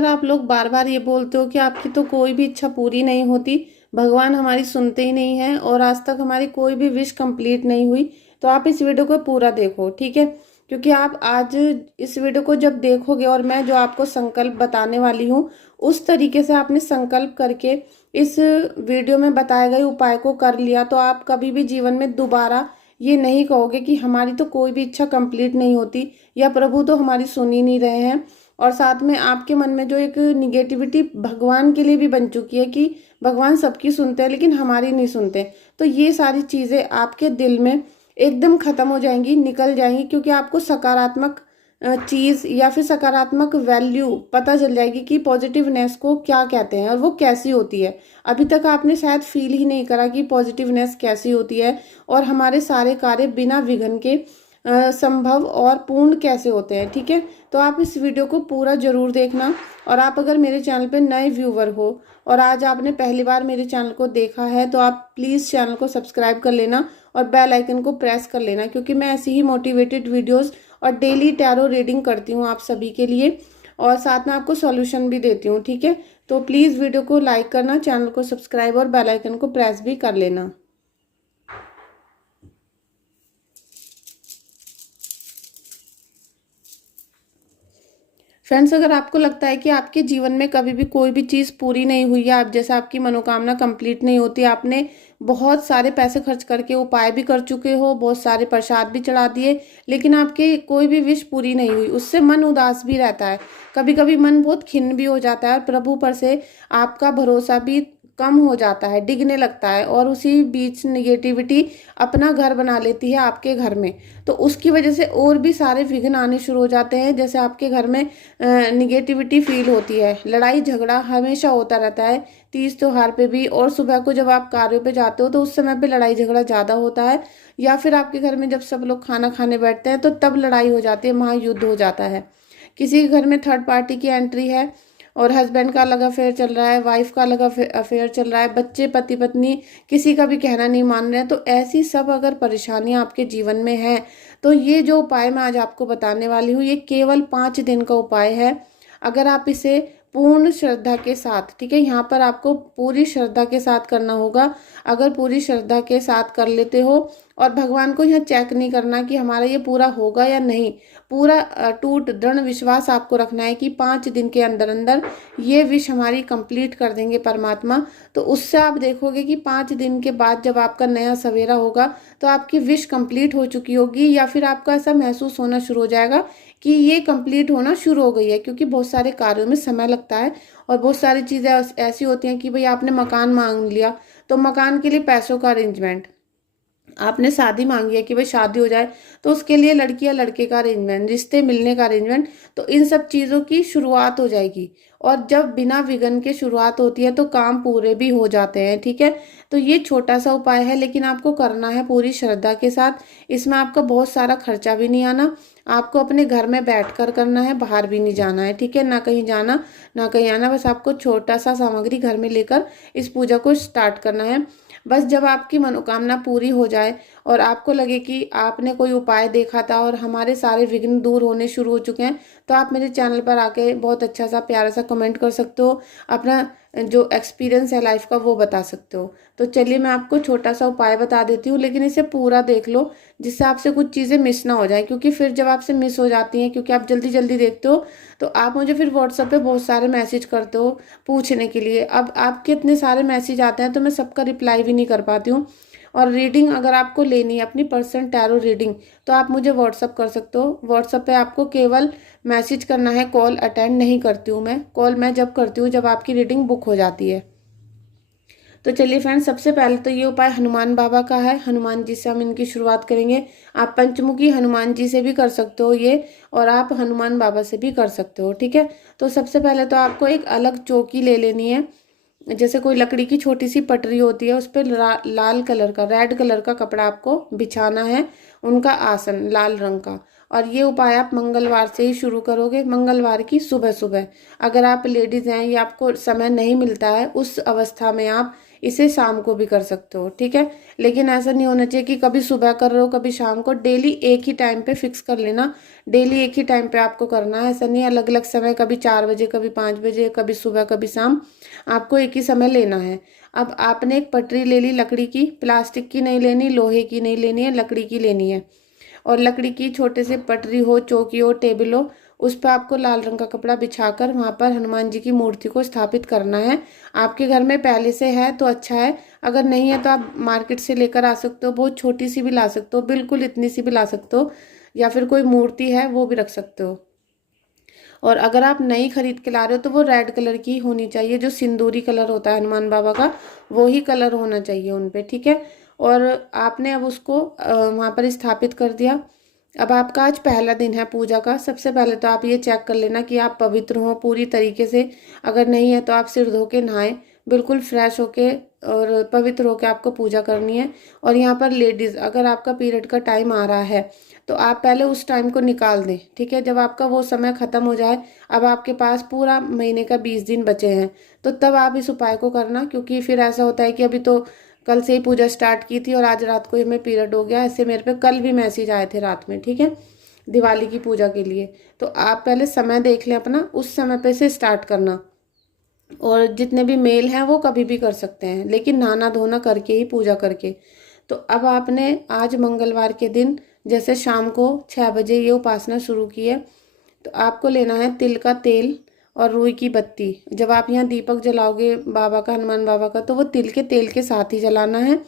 अगर आप लोग बार बार ये बोलते हो कि आपकी तो कोई भी इच्छा पूरी नहीं होती, भगवान हमारी सुनते ही नहीं है और आज तक हमारी कोई भी विश कंप्लीट नहीं हुई, तो आप इस वीडियो को पूरा देखो, ठीक है। क्योंकि आप आज इस वीडियो को जब देखोगे और मैं जो आपको संकल्प बताने वाली हूँ उस तरीके से आपने संकल्प करके इस वीडियो में बताए गए उपाय को कर लिया, तो आप कभी भी जीवन में दोबारा ये नहीं कहोगे कि हमारी तो कोई भी इच्छा कंप्लीट नहीं होती या प्रभु तो हमारी सुन ही नहीं रहे हैं। और साथ में आपके मन में जो एक निगेटिविटी भगवान के लिए भी बन चुकी है कि भगवान सबकी सुनते हैं लेकिन हमारी नहीं सुनते, तो ये सारी चीजें आपके दिल में एकदम खत्म हो जाएंगी, निकल जाएंगी, क्योंकि आपको सकारात्मक चीज या फिर सकारात्मक वैल्यू पता चल जाएगी कि पॉजिटिवनेस को क्या कहते हैं और वो कैसी होती है। अभी तक आपने शायद फील ही नहीं करा कि पॉजिटिवनेस कैसी होती है और हमारे सारे कार्य बिना विघ्न के संभव और पूर्ण कैसे होते हैं, ठीक है। तो आप इस वीडियो को पूरा जरूर देखना। और आप अगर मेरे चैनल पे नए व्यूवर हो और आज आपने पहली बार मेरे चैनल को देखा है तो आप प्लीज़ चैनल को सब्सक्राइब कर लेना और बेल आइकन को प्रेस कर लेना, क्योंकि मैं ऐसी ही मोटिवेटेड वीडियोस और डेली टैरो रीडिंग करती हूँ आप सभी के लिए और साथ में आपको सॉल्यूशन भी देती हूँ, ठीक है। तो प्लीज़ वीडियो को लाइक करना, चैनल को सब्सक्राइब और बेल आइकन को प्रेस भी कर लेना। फ्रेंड्स, अगर आपको लगता है कि आपके जीवन में कभी भी कोई भी चीज़ पूरी नहीं हुई है, आप जैसे आपकी मनोकामना कंप्लीट नहीं होती, आपने बहुत सारे पैसे खर्च करके उपाय भी कर चुके हो, बहुत सारे प्रसाद भी चढ़ा दिए, लेकिन आपकी कोई भी विश पूरी नहीं हुई, उससे मन उदास भी रहता है, कभी कभी मन बहुत खिन्न भी हो जाता है और प्रभु पर से आपका भरोसा भी कम हो जाता है, डिगने लगता है और उसी बीच निगेटिविटी अपना घर बना लेती है आपके घर में। तो उसकी वजह से और भी सारे विघ्न आने शुरू हो जाते हैं, जैसे आपके घर में निगेटिविटी फील होती है, लड़ाई झगड़ा हमेशा होता रहता है, तीज त्योहार पे भी, और सुबह को जब आप कार्यों पे जाते हो तो उस समय पे लड़ाई झगड़ा ज़्यादा होता है, या फिर आपके घर में जब सब लोग खाना खाने बैठते हैं तो तब लड़ाई हो जाती है, महायुद्ध हो जाता है। किसी के घर में थर्ड पार्टी की एंट्री है और हस्बैंड का अलग अफेयर चल रहा है, वाइफ का अलग अफेयर चल रहा है, बच्चे पति पत्नी किसी का भी कहना नहीं मान रहे हैं, तो ऐसी सब अगर परेशानियां आपके जीवन में हैं तो ये जो उपाय मैं आज आपको बताने वाली हूँ ये केवल 5 दिन का उपाय है। अगर आप इसे पूर्ण श्रद्धा के साथ, ठीक है, यहाँ पर आपको पूरी श्रद्धा के साथ करना होगा। अगर पूरी श्रद्धा के साथ कर लेते हो और भगवान को यहाँ चेक नहीं करना कि हमारा ये पूरा होगा या नहीं, पूरा टूट दृढ़ विश्वास आपको रखना है कि 5 दिन के अंदर अंदर ये विश हमारी कंप्लीट कर देंगे परमात्मा। तो उससे आप देखोगे कि 5 दिन के बाद जब आपका नया सवेरा होगा तो आपकी विश कंप्लीट हो चुकी होगी, या फिर आपको ऐसा महसूस होना शुरू हो जाएगा कि ये कंप्लीट होना शुरू हो गई है, क्योंकि बहुत सारे कार्यों में समय लगता है और बहुत सारी चीज़ें ऐसी होती हैं कि भाई आपने मकान मांग लिया तो मकान के लिए पैसों का अरेंजमेंट, आपने शादी मांगी है कि भाई शादी हो जाए तो उसके लिए लड़की या लड़के का अरेंजमेंट, रिश्ते मिलने का अरेंजमेंट, तो इन सब चीज़ों की शुरुआत हो जाएगी। और जब बिना विघ्न के शुरुआत होती है तो काम पूरे भी हो जाते हैं, ठीक है। तो ये छोटा सा उपाय है लेकिन आपको करना है पूरी श्रद्धा के साथ। इसमें आपका बहुत सारा खर्चा भी नहीं आना, आपको अपने घर में बैठकर करना है, बाहर भी नहीं जाना है, ठीक है, ना कहीं जाना ना कहीं आना, बस आपको छोटा सा सामग्री घर में लेकर इस पूजा को स्टार्ट करना है। बस जब आपकी मनोकामना पूरी हो जाए और आपको लगे कि आपने कोई उपाय देखा था और हमारे सारे विघ्न दूर होने शुरू हो चुके हैं, तो आप मेरे चैनल पर आके बहुत अच्छा सा प्यारा सा कमेंट कर सकते हो, अपना जो एक्सपीरियंस है लाइफ का वो बता सकते हो। तो चलिए मैं आपको छोटा सा उपाय बता देती हूँ, लेकिन इसे पूरा देख लो जिससे आपसे कुछ चीज़ें मिस ना हो जाए, क्योंकि फिर जब आपसे मिस हो जाती हैं, क्योंकि आप जल्दी जल्दी देखते हो तो आप मुझे फिर व्हाट्सएप पे बहुत सारे मैसेज करते हो पूछने के लिए। अब आपके इतने सारे मैसेज आते हैं तो मैं सबका रिप्लाई भी नहीं कर पाती हूँ। और रीडिंग अगर आपको लेनी है अपनी पर्सनल टैरो रीडिंग तो आप मुझे व्हाट्सअप कर सकते हो। व्हाट्सअप पे आपको केवल मैसेज करना है, कॉल अटेंड नहीं करती हूँ मैं, कॉल मैं जब करती हूँ जब आपकी रीडिंग बुक हो जाती है। तो चलिए फ्रेंड्स, सबसे पहले तो ये उपाय हनुमान बाबा का है, हनुमान जी से हम इनकी शुरुआत करेंगे। आप पंचमुखी हनुमान जी से भी कर सकते हो ये, और आप हनुमान बाबा से भी कर सकते हो, ठीक है। तो सबसे पहले तो आपको एक अलग चौकी ले लेनी है, जैसे कोई लकड़ी की छोटी सी पटरी होती है उस पर लाल कलर का, रेड कलर का कपड़ा आपको बिछाना है, उनका आसन लाल रंग का। और ये उपाय आप मंगलवार से ही शुरू करोगे, मंगलवार की सुबह सुबह। अगर आप लेडीज हैं या आपको समय नहीं मिलता है उस अवस्था में आप इसे शाम को भी कर सकते हो, ठीक है। लेकिन ऐसा नहीं होना चाहिए कि कभी सुबह कर रहे हो कभी शाम को, डेली एक ही टाइम पे फिक्स कर लेना, डेली एक ही टाइम पे आपको करना है। ऐसा नहीं अलग अलग समय, कभी 4 बजे, कभी 5 बजे, कभी सुबह, कभी शाम, आपको एक ही समय लेना है। अब आपने एक पटरी ले ली लकड़ी की, प्लास्टिक की नहीं लेनी, लोहे की नहीं लेनी है, लकड़ी की लेनी है। और लकड़ी की छोटे से पटरी हो, चौकी हो, टेबल हो, उस पर आपको लाल रंग का कपड़ा बिछाकर वहाँ पर हनुमान जी की मूर्ति को स्थापित करना है। आपके घर में पहले से है तो अच्छा है, अगर नहीं है तो आप मार्केट से लेकर आ सकते हो, बहुत छोटी सी भी ला सकते हो, बिल्कुल इतनी सी भी ला सकते हो, या फिर कोई मूर्ति है वो भी रख सकते हो। और अगर आप नई खरीद के ला रहे हो तो वो रेड कलर की होनी चाहिए, जो सिंदूरी कलर होता है हनुमान बाबा का, वो ही कलर होना चाहिए उन पे, ठीक है। और आपने अब उसको वहाँ पर स्थापित कर दिया। अब आपका आज पहला दिन है पूजा का। सबसे पहले तो आप ये चेक कर लेना कि आप पवित्र हो पूरी तरीके से। अगर नहीं है तो आप सिर धो के नहाएं, बिल्कुल फ्रेश होके और पवित्र होके आपको पूजा करनी है। और यहाँ पर लेडीज़, अगर आपका पीरियड का टाइम आ रहा है तो आप पहले उस टाइम को निकाल दें, ठीक है। जब आपका वो समय ख़त्म हो जाए, अब आपके पास पूरा महीने का 20 दिन बचे हैं, तो तब आप इस उपाय को करना। क्योंकि फिर ऐसा होता है कि अभी तो कल से ही पूजा स्टार्ट की थी और आज रात को ही हमें पीरियड हो गया, ऐसे मेरे पे कल भी मैसेज आए थे रात में, ठीक है, दिवाली की पूजा के लिए। तो आप पहले समय देख लें अपना, उस समय पे से स्टार्ट करना। और जितने भी मेल हैं वो कभी भी कर सकते हैं, लेकिन नहाना धोना करके ही, पूजा करके। तो अब आपने आज मंगलवार के दिन जैसे शाम को 6 बजे ये उपासना शुरू की है, तो आपको लेना है तिल का तेल और रुई की बत्ती। जब आप यहाँ दीपक जलाओगे बाबा का, हनुमान बाबा का, तो वो तिल के तेल के साथ ही जलाना है।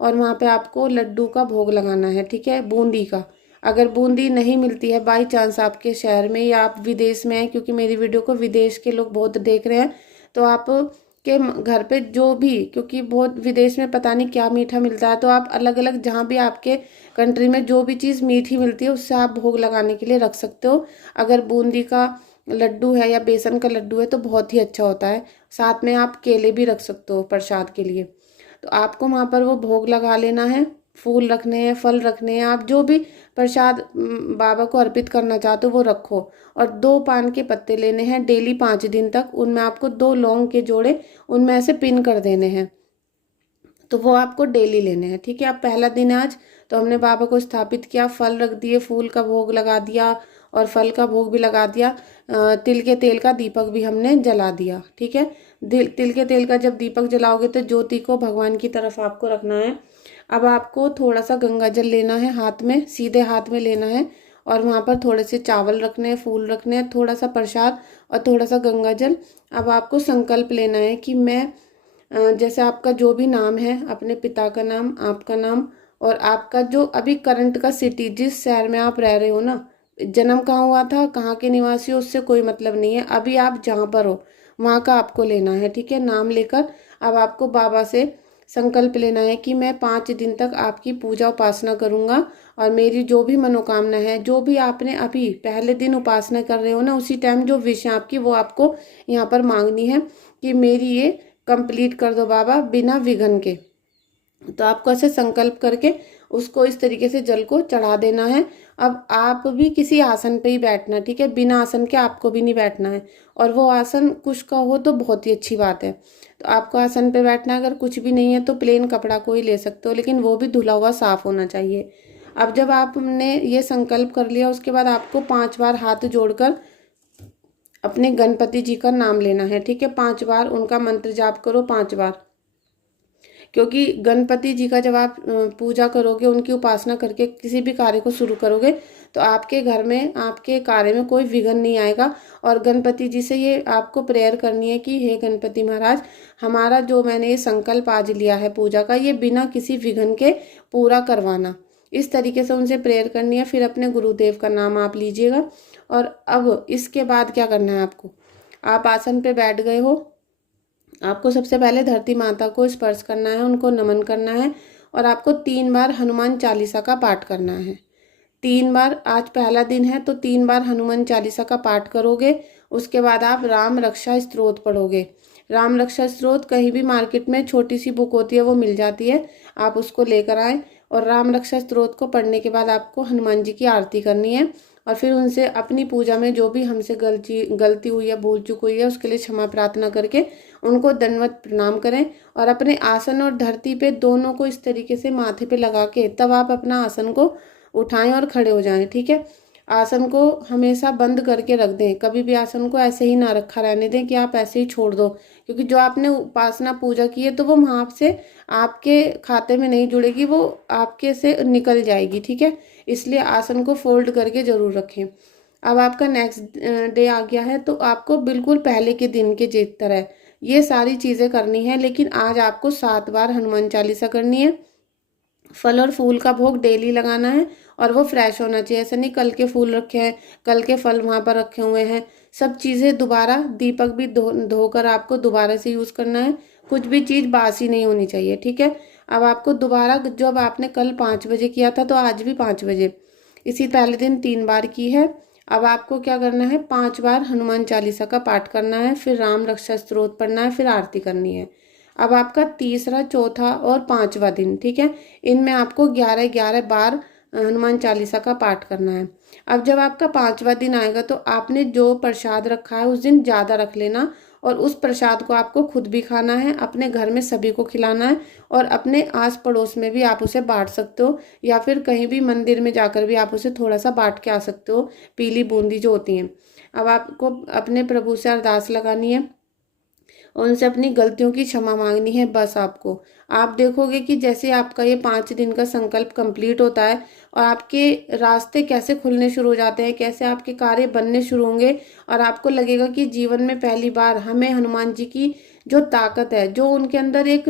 और वहाँ पे आपको लड्डू का भोग लगाना है, ठीक है, बूंदी का। अगर बूंदी नहीं मिलती है बाई चांस आपके शहर में, या आप विदेश में हैं, क्योंकि मेरी वीडियो को विदेश के लोग बहुत देख रहे हैं, तो आप के घर पे जो भी, क्योंकि बहुत विदेश में पता नहीं क्या मीठा मिलता है, तो आप अलग अलग जहाँ भी आपके कंट्री में जो भी चीज़ मीठी मिलती है उससे आप भोग लगाने के लिए रख सकते हो। अगर बूंदी का लड्डू है या बेसन का लड्डू है तो बहुत ही अच्छा होता है। साथ में आप केले भी रख सकते हो प्रसाद के लिए। तो आपको वहाँ पर वो भोग लगा लेना है, फूल रखने हैं, फल रखने हैं, आप जो भी प्रसाद बाबा को अर्पित करना चाहते हो वो रखो। और 2 पान के पत्ते लेने हैं डेली 5 दिन तक, उनमें आपको 2 लौंग के जोड़े उनमें ऐसे पिन कर देने हैं, तो वो आपको डेली लेने हैं, ठीक है। अब पहला दिन है आज, तो हमने बाबा को स्थापित किया, फल रख दिए, फूल का भोग लगा दिया और फल का भोग भी लगा दिया। तिल के तेल का दीपक भी हमने जला दिया, ठीक है। तिल के तेल का जब दीपक जलाओगे तो ज्योति को भगवान की तरफ आपको रखना है। अब आपको थोड़ा सा गंगा जल लेना है हाथ में, सीधे हाथ में लेना है, और वहाँ पर थोड़े से चावल रखने हैं, फूल रखने हैं, थोड़ा सा प्रसाद और थोड़ा सा गंगा जल। अब आपको संकल्प लेना है कि मैं जैसे आपका जो भी नाम है, अपने पिता का नाम, आपका नाम, और आपका जो अभी करंट का सिटी, जिस शहर में आप रह रहे हो ना, जन्म कहाँ हुआ था, कहाँ के निवासी हो, उससे कोई मतलब नहीं है, अभी आप जहाँ पर हो वहाँ का आपको लेना है, ठीक है। नाम लेकर अब आपको बाबा से संकल्प लेना है कि मैं 5 दिन तक आपकी पूजा उपासना करूँगा, और मेरी जो भी मनोकामना है, जो भी आपने अभी पहले दिन उपासना कर रहे हो ना, उसी टाइम जो विश है आपकी, वो आपको यहाँ पर मांगनी है कि मेरी ये कंप्लीट कर दो बाबा बिना विघ्न के। तो आपको ऐसे संकल्प करके उसको इस तरीके से जल को चढ़ा देना है। अब आप भी किसी आसन पे ही बैठना, ठीक है, बिना आसन के आपको भी नहीं बैठना है। और वो आसन कुछ का हो तो बहुत ही अच्छी बात है। तो आपको आसन पे बैठना है, अगर कुछ भी नहीं है तो प्लेन कपड़ा कोई ले सकते हो, लेकिन वो भी धुला हुआ साफ होना चाहिए। अब जब आपने ये संकल्प कर लिया, उसके बाद आपको 5 बार हाथ जोड़कर अपने गणपति जी का नाम लेना है, ठीक है। 5 बार उनका मंत्र जाप करो, 5 बार। क्योंकि गणपति जी का जब आप पूजा करोगे, उनकी उपासना करके किसी भी कार्य को शुरू करोगे, तो आपके घर में, आपके कार्य में कोई विघ्न नहीं आएगा। और गणपति जी से ये आपको प्रेयर करनी है कि हे गणपति महाराज, हमारा जो मैंने ये संकल्प आज लिया है पूजा का, ये बिना किसी विघ्न के पूरा करवाना। इस तरीके से उनसे प्रेयर करनी है। फिर अपने गुरुदेव का नाम आप लीजिएगा। और अब इसके बाद क्या करना है आपको, आप आसन पे बैठ गए हो, आपको सबसे पहले धरती माता को स्पर्श करना है, उनको नमन करना है, और आपको 3 बार हनुमान चालीसा का पाठ करना है। 3 बार, आज पहला दिन है तो 3 बार हनुमान चालीसा का पाठ करोगे। उसके बाद आप राम रक्षा स्तोत्र पढ़ोगे। राम रक्षा स्तोत्र कहीं भी मार्केट में छोटी सी बुक होती है, वो मिल जाती है, आप उसको लेकर आए। और राम रक्षा स्तोत्र को पढ़ने के बाद आपको हनुमान जी की आरती करनी है। और फिर उनसे अपनी पूजा में जो भी हमसे गलती हुई है, भूल चूक हुई है, उसके लिए क्षमा प्रार्थना करके उनको दंडवत प्रणाम करें। और अपने आसन और धरती पे दोनों को इस तरीके से माथे पे लगा के तब आप अपना आसन को उठाएं और खड़े हो जाएं। ठीक है। आसन को हमेशा बंद करके रख दें, कभी भी आसन को ऐसे ही ना रखा रहने दें कि आप ऐसे ही छोड़ दो, क्योंकि जो आपने उपासना पूजा की है तो वो वहाँ से आपके खाते में नहीं जुड़ेगी, वो आपके से निकल जाएगी। ठीक है। इसलिए आसन को फोल्ड करके जरूर रखें। अब आपका नेक्स्ट डे आ गया है, तो आपको बिल्कुल पहले के दिन के जिस तरह ये सारी चीज़ें करनी है, लेकिन आज आपको 7 बार हनुमान चालीसा करनी है। फल और फूल का भोग डेली लगाना है और वो फ्रेश होना चाहिए। ऐसा नहीं कल के फूल रखे हैं, कल के फल वहाँ पर रखे हुए हैं। सब चीज़ें दोबारा, दीपक भी धोकर आपको दोबारा से यूज़ करना है। कुछ भी चीज़ बासी नहीं होनी चाहिए। ठीक है। अब आपको दोबारा, जब आपने कल 5 बजे किया था तो आज भी 5 बजे, इसी पहले दिन 3 बार की है। अब आपको क्या करना है, 5 बार हनुमान चालीसा का पाठ करना है, फिर राम रक्षा स्तोत्र पढ़ना है, फिर आरती करनी है। अब आपका तीसरा, चौथा और 5वां दिन, ठीक है, इनमें आपको 11-11 बार हनुमान चालीसा का पाठ करना है। अब जब आपका 5वां दिन आएगा तो आपने जो प्रसाद रखा है उस दिन ज़्यादा रख लेना, और उस प्रसाद को आपको खुद भी खाना है, अपने घर में सभी को खिलाना है, और अपने आस पड़ोस में भी आप उसे बांट सकते हो, या फिर कहीं भी मंदिर में जाकर भी आप उसे थोड़ा सा बांट के आ सकते हो, पीली बूंदी जो होती हैं। अब आपको अपने प्रभु से अरदास लगानी है, उनसे अपनी गलतियों की क्षमा मांगनी है बस आपको। आप देखोगे कि जैसे आपका ये 5 दिन का संकल्प कंप्लीट होता है और आपके रास्ते कैसे खुलने शुरू हो जाते हैं, कैसे आपके कार्य बनने शुरू होंगे, और आपको लगेगा कि जीवन में पहली बार हमें हनुमान जी की जो ताकत है, जो उनके अंदर एक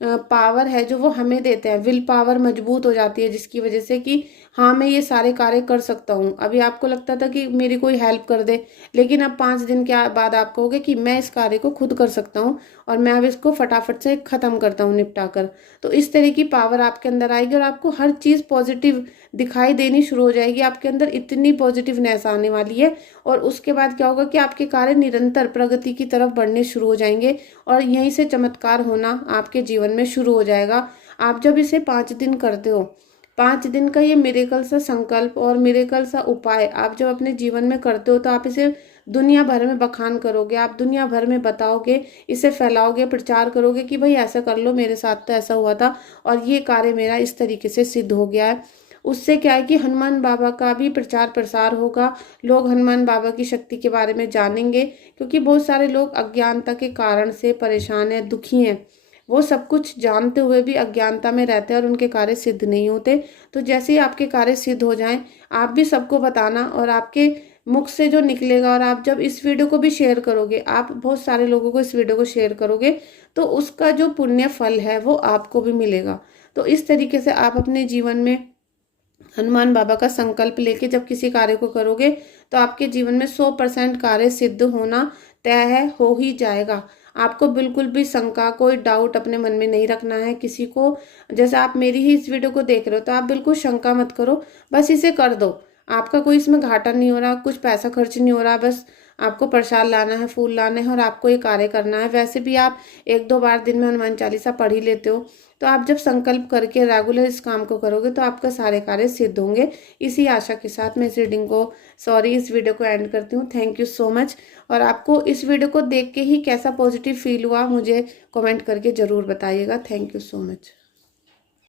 पावर है जो वो हमें देते हैं, विल पावर मजबूत हो जाती है, जिसकी वजह से कि हाँ मैं ये सारे कार्य कर सकता हूँ। अभी आपको लगता था कि मेरी कोई हेल्प कर दे, लेकिन अब 5 दिन के बाद आप कहोगे कि मैं इस कार्य को खुद कर सकता हूँ और मैं अब इसको फटाफट से खत्म करता हूँ निपटा कर। तो इस तरह की पावर आपके अंदर आएगी और आपको हर चीज़ पॉजिटिव दिखाई देनी शुरू हो जाएगी। आपके अंदर इतनी पॉजिटिवनेस आने वाली है, और उसके बाद क्या होगा कि आपके कार्य निरंतर प्रगति की तरफ बढ़ने शुरू हो जाएंगे, और यहीं से चमत्कार होना आपके जीवन में शुरू हो जाएगा। आप जब इसे 5 दिन करते हो, 5 दिन का ये मिरेकल सा संकल्प और मिरेकल सा उपाय आप जब अपने जीवन में करते हो, तो आप इसे दुनिया भर में बखान करोगे, आप दुनिया भर में बताओगे, इसे फैलाओगे, प्रचार करोगे कि भाई ऐसा कर लो, मेरे साथ तो ऐसा हुआ था और ये कार्य मेरा इस तरीके से सिद्ध हो गया है। उससे क्या है कि हनुमान बाबा का भी प्रचार प्रसार होगा, लोग हनुमान बाबा की शक्ति के बारे में जानेंगे, क्योंकि बहुत सारे लोग अज्ञानता के कारण से परेशान हैं, दुखी हैं, वो सब कुछ जानते हुए भी अज्ञानता में रहते हैं और उनके कार्य सिद्ध नहीं होते। तो जैसे ही आपके कार्य सिद्ध हो जाएं, आप भी सबको बताना, और आपके मुख से जो निकलेगा, और आप जब इस वीडियो को भी शेयर करोगे, आप बहुत सारे लोगों को इस वीडियो को शेयर करोगे, तो उसका जो पुण्य फल है वो आपको भी मिलेगा। तो इस तरीके से आप अपने जीवन में हनुमान बाबा का संकल्प लेके जब किसी कार्य को करोगे, तो आपके जीवन में 100% कार्य सिद्ध होना तय है, हो ही जाएगा। आपको बिल्कुल भी शंका, कोई डाउट अपने मन में नहीं रखना है किसी को। जैसे आप मेरी ही इस वीडियो को देख रहे हो, तो आप बिल्कुल शंका मत करो, बस इसे कर दो। आपका कोई इसमें घाटा नहीं हो रहा, कुछ पैसा खर्च नहीं हो रहा, बस आपको प्रसाद लाना है, फूल लाने हैं, और आपको ये कार्य करना है। वैसे भी आप 1-2 बार दिन में हनुमान चालीसा पढ़ ही लेते हो, तो आप जब संकल्प करके रेगुलर इस काम को करोगे तो आपका सारे कार्य सिद्ध होंगे। इसी आशा के साथ मैं इस रीडिंग को, इस वीडियो को एंड करती हूँ। Thank you so much. और आपको इस वीडियो को देख के ही कैसा पॉजिटिव फील हुआ मुझे कमेंट करके ज़रूर बताइएगा। Thank you so much.